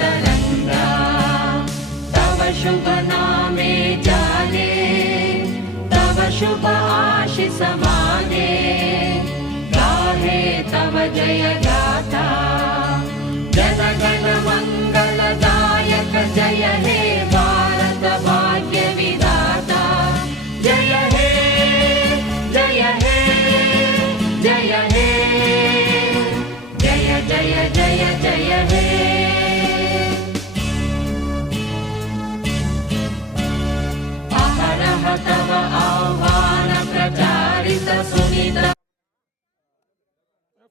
तरंगा। तव शुभ नामे जाने, तव शुभ आशीष माने, गाहे तव जय गाथा। जन गण मंगलदायक जय हे भारत भाग्य विधाता। जय हे जय हे जय हे, जय जय जय जय हे। अहरह तव आह्वान प्रचारित सुनित